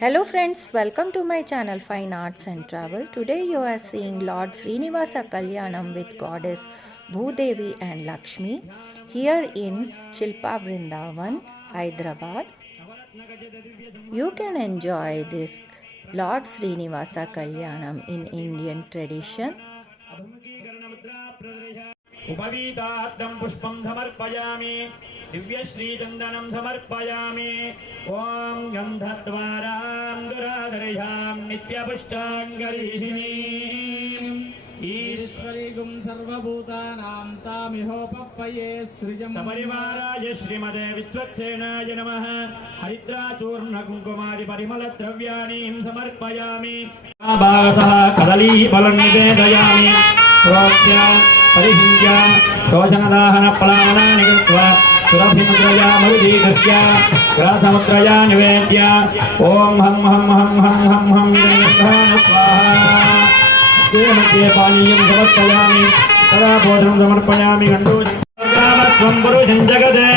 Hello friends, welcome to my channel Fine Arts and Travel. Today you are seeing Lord Srinivasa Kalyanam with Goddess Bhudevi and Lakshmi here in Shilpa Vrindavan, Hyderabad. You can enjoy this Lord Srinivasa Kalyanam in Indian tradition. उपवीतार्थं पुष्पं समर्पयामि दिव्यश्रीचन्दनं समर्पयामि ॐ गन्धद्वारां दुराधरयां नित्यपुष्टाङ्गरीषिणीम् ईश्वरीगुं सर्वभूतानां तामिहोपप्पये सृजं सपरिवाराय श्रीमते विश्वक्सेनाय नमः हरिद्राचूर्णकुङ्कुमादिपरिमलद्रव्याणि समर्पयामि भागतः कदलीफलं निवेदयामि प्रोक्ष्य परिहिञ्च शोषणदाहन फलानानि कृत्वा सुरभिमुद्रया मरुदीकृत्य ग्रासमुद्रया निवेद्य ॐ हं हं हं हं हं हं स्वाहा मध्ये पानीयं समर्पयामि तदा भोजनं समर्पयामि गण्डूत्वं पुरुषं जगदे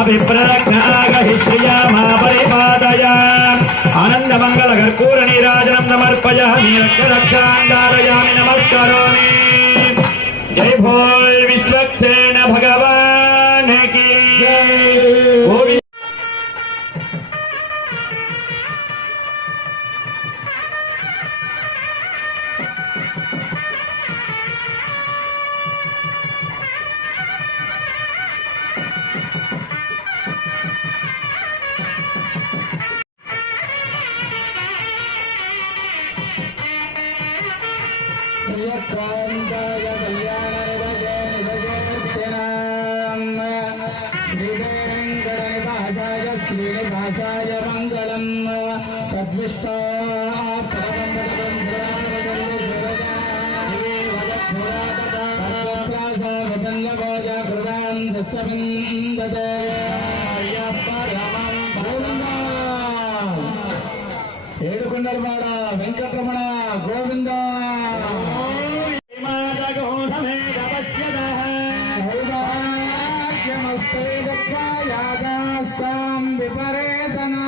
अभिप्रज्ञागहि श्रिया मा परिपादय आनन्दमङ्गलकर्पूरनीराजनं समर्पयामि रक्षरक्षान्दारयामि नमस्करोमि जय भोल विश्वक्सेन भगवान की जय। श्रीनिवासाय मंगलम तद्विष्टा ఏడుకొండలవాడ వెంకటరమణ గోవింద సౌభాగ్యమస్తే దత్తాయాదాస్తాం విపరేతనా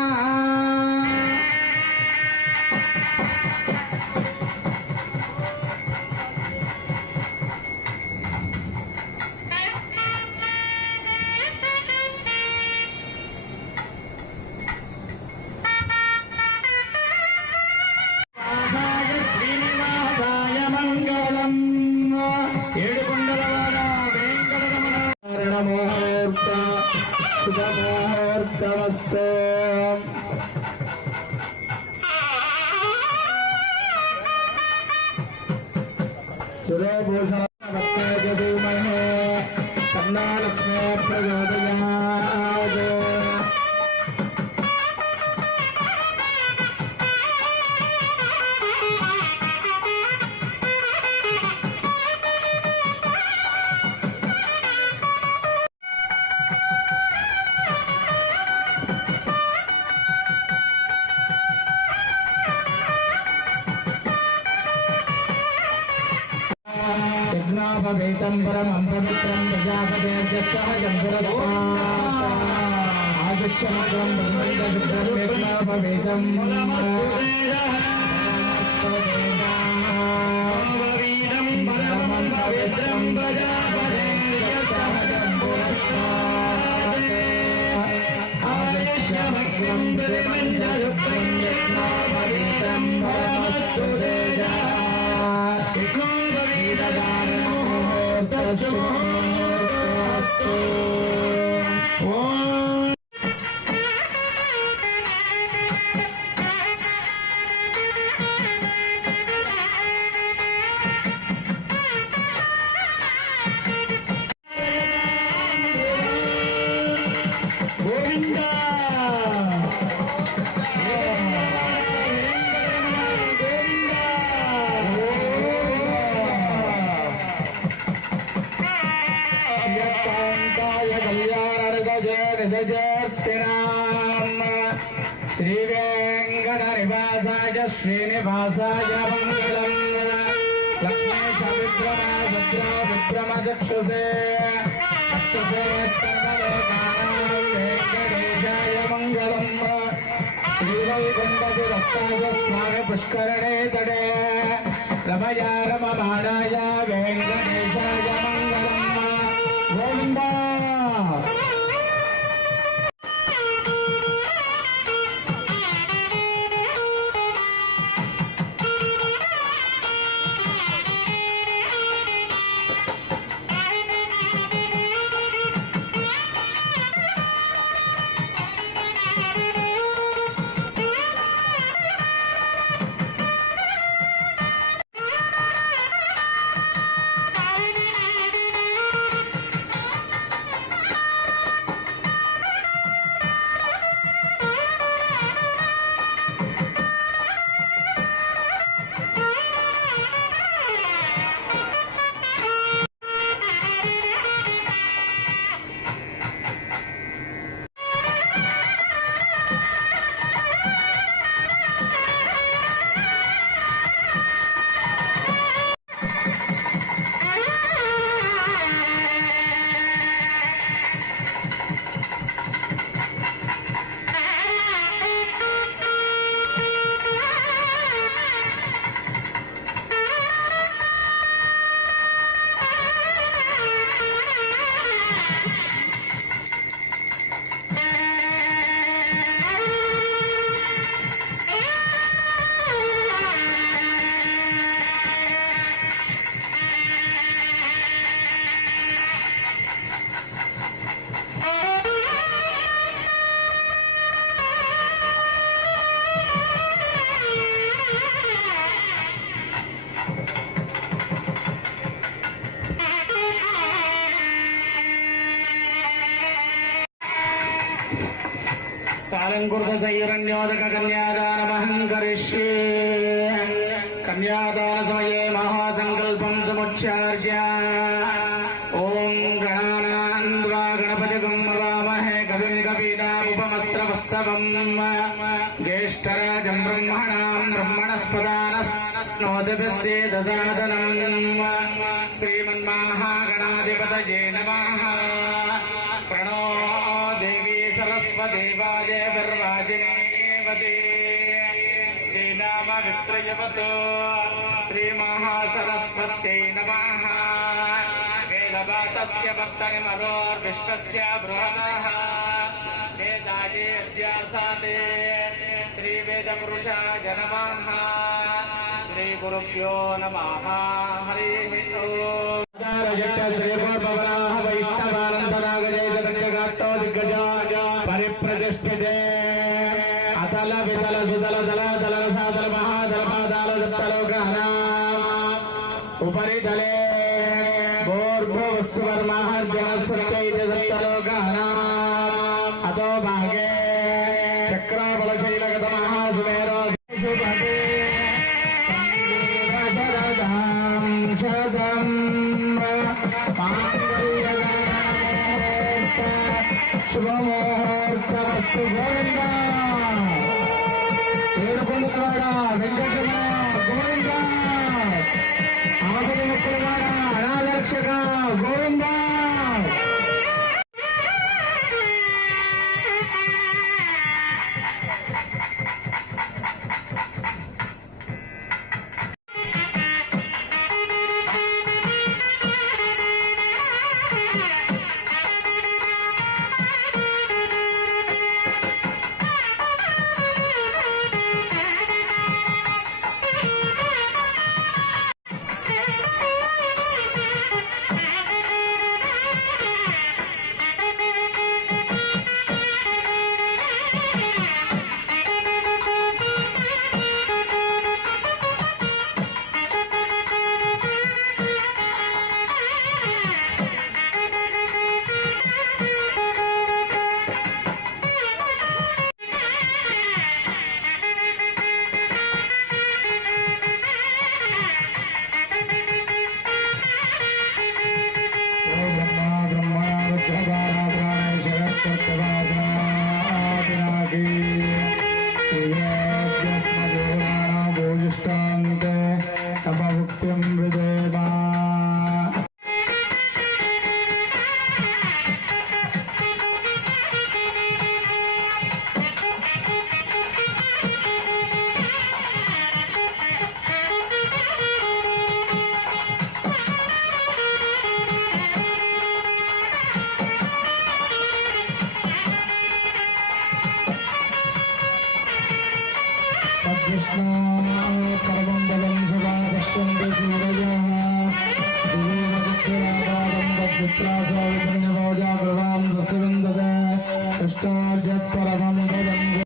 శుభముహూర్తమస్తు సురభూషణ ధీమహే కర్ణాలక్ష్మే ప్రచోదయాత్ यज्ञोपवीतं परमं पवित्रं प्रजापतेर्यस्सहजं पुरस्तात् आदित्यमग्रं ब्रह्मण्डशुद्धं यज्ञोपवीतं परमं पवित्रं प्रजापतेर्यस्सहजं पुरस्तात् आदित्यमग्रं ब्रह्मण्डशुद्धं यज्ञोपवीतं परमस्तु श्री वेंकटनिवासाय श्रीनिवासाय मंगलम लक्ष्मीश विक्रमचक्षुषे वेंकटेशाय मंगलम श्री स्वामी पुष्करणे तटे रमया रममाणाय वेङ्कटेशाय मङ्गलम् गोविन्द सालंकृतसैरण्योदक कन्यादानमहं करिष्ये कन्यादानसमये महासङ्कल्पं समुच्चार्य ॐ गणानान्वा गणपतिगं नमामहे कविं कवीनामुपमस्रवस्तवं ज्येष्ठराजं ब्रह्मणां ब्रह्मणस्पदानस्नोतिभिस्सेदसादनं श्रीमन्महागणाधिपतये नमः प्रणो देवी सरस्वती वाजे विर्वाजिनीवती दीनामवित्रयवतो श्रीमहासरस्वत्यै नमः वेदवातस्य वर्तनिमरोर्विश्वस्य बृहतः वेदाये अध्यासाते श्रीवेदपुरुषाय नमः श्रीगुरुभ्यो नमः हरिः ओम् परिप्रतिष्ठिते अतल वितल सुतल दल दल सादल महादल पादाल दत्तलोकहनाम् उपरि तले भूर्भुवस्वर्माहर्जनसत्यैतदत्तलोकहनाम् अतो भागे चक्राबलशैलगत महासुमेरो शुभमुहूर्तमस्तु गोविंद ఏడుకొండలవాడ వెంకటరమణ గోవింద ఆపద ముక్కులవాడ అనాథరక్షక గోవింద तद्विष्णु कर्मं वदं सदा पश्यन्ति सूरजः दिवीमदित्यरागारं तद्वित्रासाविपुण्यभोजा कृपां दशविन्दते कृष्णार्जत्परमं वदं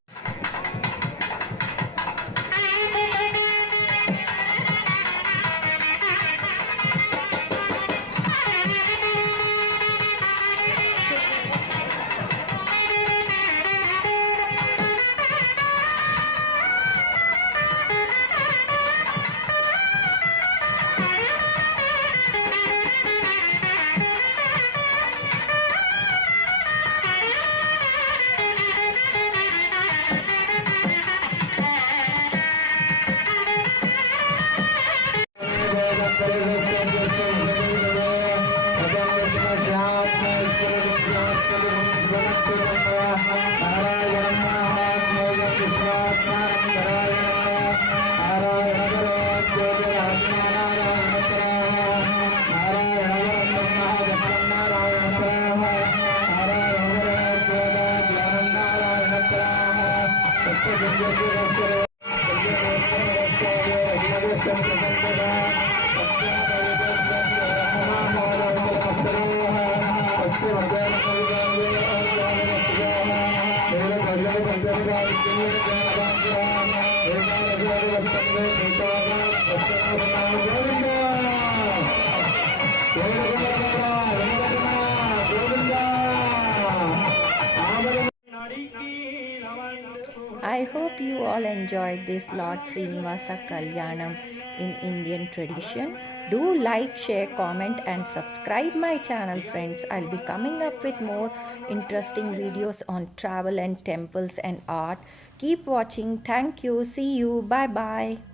I hope you all enjoyed this Lord Srinivasa Kalyanam in Indian tradition. Do like, share, comment and subscribe my channel, friends. I'll be coming up with more interesting videos on travel and temples and art. Keep watching. Thank you. See you. Bye bye.